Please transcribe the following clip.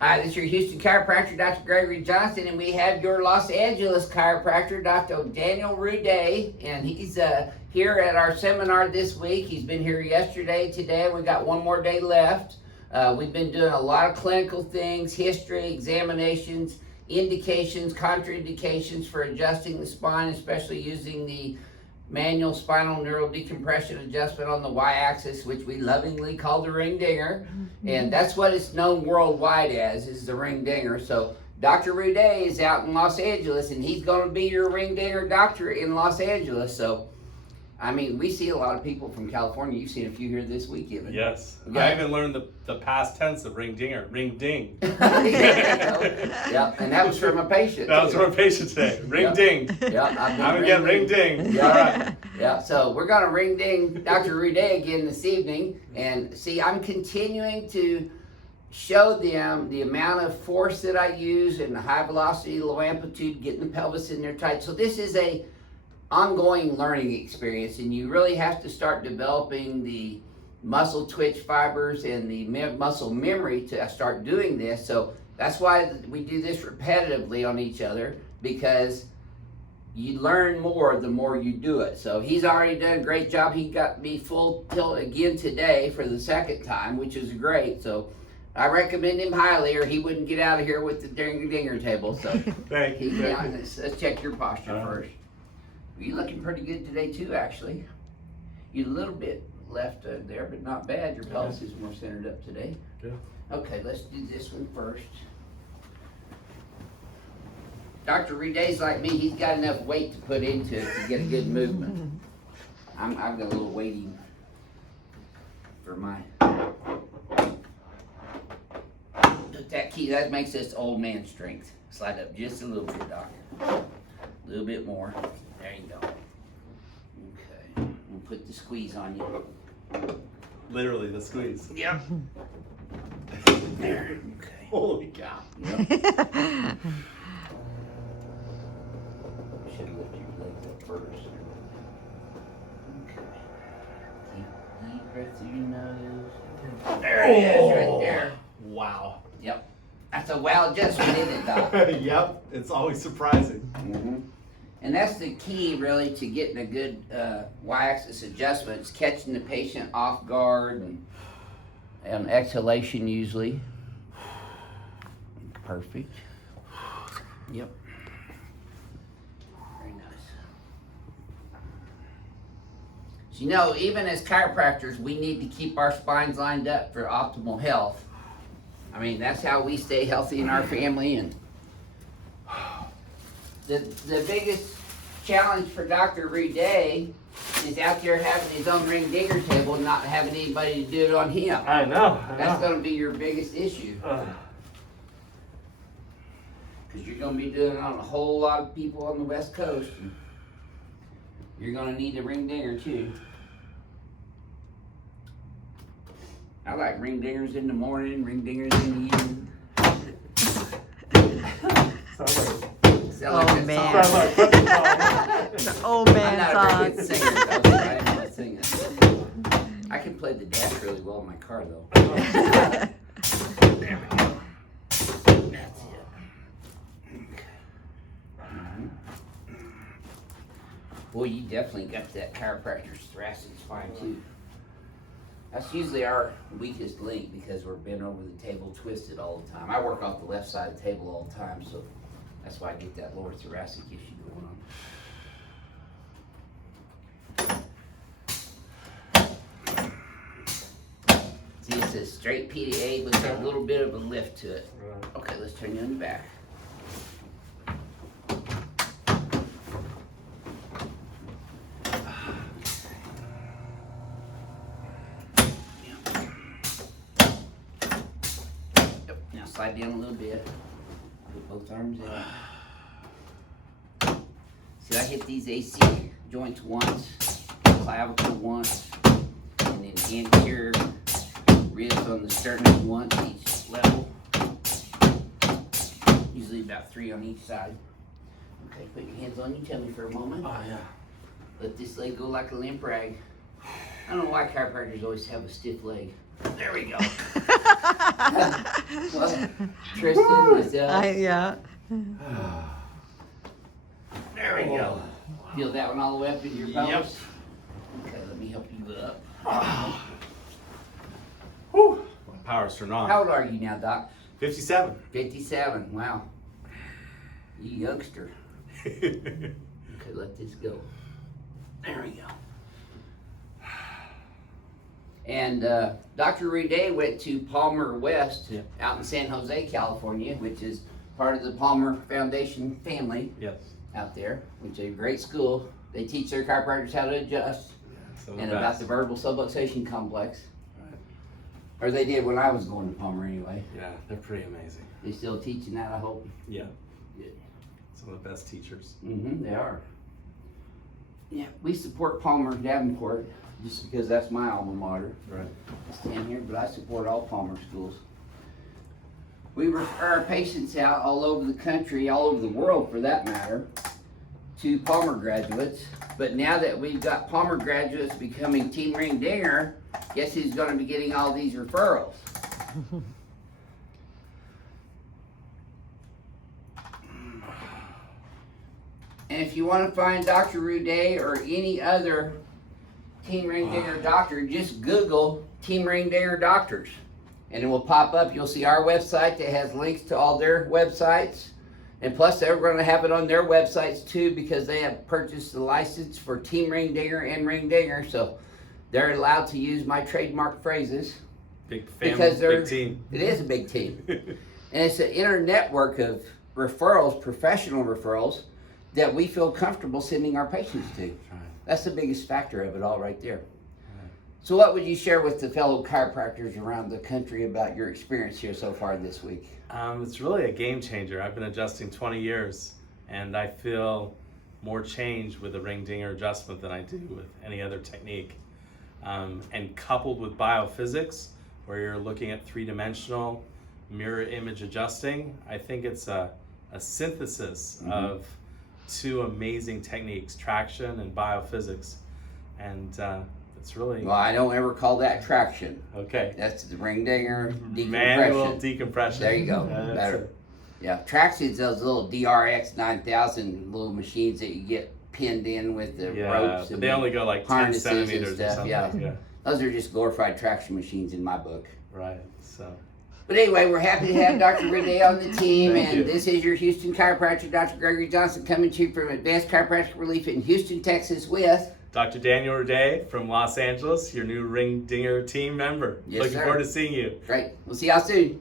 Hi, this is your Houston chiropractor, Dr. Gregory Johnson, and we have your Los Angeles chiropractor, Dr. Daniel Ruday, and he's here at our seminar this week. He's been here yesterday, today. We got one more day left. We've been doing a lot of clinical things, history, examinations, indications, contraindications for adjusting the spine, especially using the manual spinal neural decompression adjustment on the y-axis, which we lovingly call the ring dinger. And that's what it's known worldwide as, is the ring dinger. So Dr. Ruday is out in Los Angeles, and he's going to be your ring dinger doctor in Los Angeles. So, I mean, we see a lot of people from California. You've seen a few here this week, even. Yes. Yeah. I even learned the past tense of ring dinger. Ring ding. Yeah, and that was from a patient. That was from a patient today. Ring ding. Yeah, I'm again ring ding. Yeah. All right. Yeah, so we're going to ring ding Dr. Ruday again this evening. And see, I'm continuing to show them the amount of force that I use and the high velocity, low amplitude, getting the pelvis in there tight. So this is a ongoing learning experience, and you really have to start developing the muscle twitch fibers and the muscle memory to start doing this. So that's why we do this repetitively on each other, because you learn more the more you do it. So he's already done a great job. He got me full tilt again today for the second time, which is great. So I recommend him highly, or he wouldn't get out of here with the dinger table. So Thank you. let's check your posture first. You're looking pretty good today too, actually. You're a little bit left there, but not bad. Your pelvis is more centered up today. Good. Okay, let's do this one first. Dr. Ruday's like me. He's got enough weight to put into it to get a good movement. I've got a little weighting for my. Put that key. That makes this old man strength. Slide up just a little bit, Doc. A little bit more. There you go. Okay. We'll put the squeeze on you. Literally the squeeze. Yep. There. Okay. Holy cow. Yep. Should lift your legs up first. Okay. Deep breath through your nose. There it is, right there. Wow. Yep. That's a wow adjustment, isn't it, Doc? Yep. It's always surprising. Mm-hmm. And that's the key, really, to getting a good y-axis adjustment. It's catching the patient off guard and exhalation usually. Perfect. Yep. Very nice. So, you know, even as chiropractors, we need to keep our spines lined up for optimal health. I mean, that's how we stay healthy in our family. And the biggest challenge for Dr. Ruday is out there having his own ring dinger table and not having anybody to do it on him. I know. That's going to be your biggest issue. Because you're going to be doing it on a whole lot of people on the West Coast. You're going to need a ring dinger too. I like ring dingers in the morning, ring dingers in the evening. Oh man. The old I'm man not a very good songs. singer, though, so I am not singing. I can play the dash really well in my car, though. There we go. That's it. Okay. Mhm. Boy, you definitely got that chiropractor's thoracic spine, too. That's usually our weakest link because we're bent over the table, twisted all the time. I work off the left side of the table all the time, so that's why I get that lower thoracic issue going on. See, it's a straight PDA with a little bit of a lift to it. Okay, let's turn you on your back. Yep, now slide down a little bit. Put both arms out. See, I hit these AC joints once, clavicle once, and then anterior ribs on the sternum once each level. Usually about 3 on each side. Okay, put your hands on your tummy for a moment. Oh yeah. Let this leg go like a limp rag. I don't know why chiropractors always have a stiff leg. There we go. Well, Tristan, myself. Yeah. There we go. Feel that one all the way up in your pelvis? Yep. Okay, let me help you up. Whew. My power's turned on. How old are you now, Doc? 57. 57. Wow. You youngster. Okay, let this go. There we go. And Dr. Rude went to Palmer West out in San Jose, California, which is part of the Palmer Foundation family Yes. out there, which is a great school. They teach their chiropractors how to adjust and about the vertebral subluxation complex. Right. Or they did when I was going to Palmer anyway. Yeah, they're pretty amazing. They still teaching that, I hope. Yeah. Good. Some of the best teachers. Mm-hmm, they are. Yeah, we support Palmer Davenport just because that's my alma mater. Right. I stand here, but I support all Palmer schools. We refer our patients out all over the country, all over the world for that matter, to Palmer graduates. But now that we've got Palmer graduates becoming Team Ring Dinger, guess who's going to be getting all these referrals? And if you want to find Dr. Rude or any other Team Ring Dinger doctor, just Google Team Ring Dinger doctors. And it will pop up. You'll see our website that has links to all their websites. And plus, they're going to have it on their websites too because they have purchased the license for Team Ring Dinger and Ring Dinger. So they're allowed to use my trademark phrases. Big family, Because they're, big team. It is a big team. And it's an inner network of referrals, professional referrals, that we feel comfortable sending our patients to. That's the biggest factor of it all right there. So what would you share with the fellow chiropractors around the country about your experience here so far this week? It's really a game changer. I've been adjusting 20 years, and I feel more change with the ring dinger adjustment than I do with any other technique. And coupled with BioPhysics, where you're looking at three-dimensional mirror image adjusting, I think it's a synthesis of two amazing techniques, traction and BioPhysics. And it's really... Well, I don't ever call that traction. Okay. That's the ring dinger decompression. Manual decompression. There you go. Better. Yeah, traction's those little DRX 9000 little machines that you get pinned in with the ropes. But they only go like 10 centimeters or something. Yeah. Those are just glorified traction machines in my book. Right, so... But anyway, we're happy to have Dr. Rude on the team, Thank and you. this is your Houston chiropractor, Dr. Gregory Johnson, coming to you from Advanced Chiropractic Relief in Houston, Texas with Dr. Daniel Rude from Los Angeles, your new ring dinger team member. Yes, Looking sir. forward to seeing you. Great. We'll see y'all soon.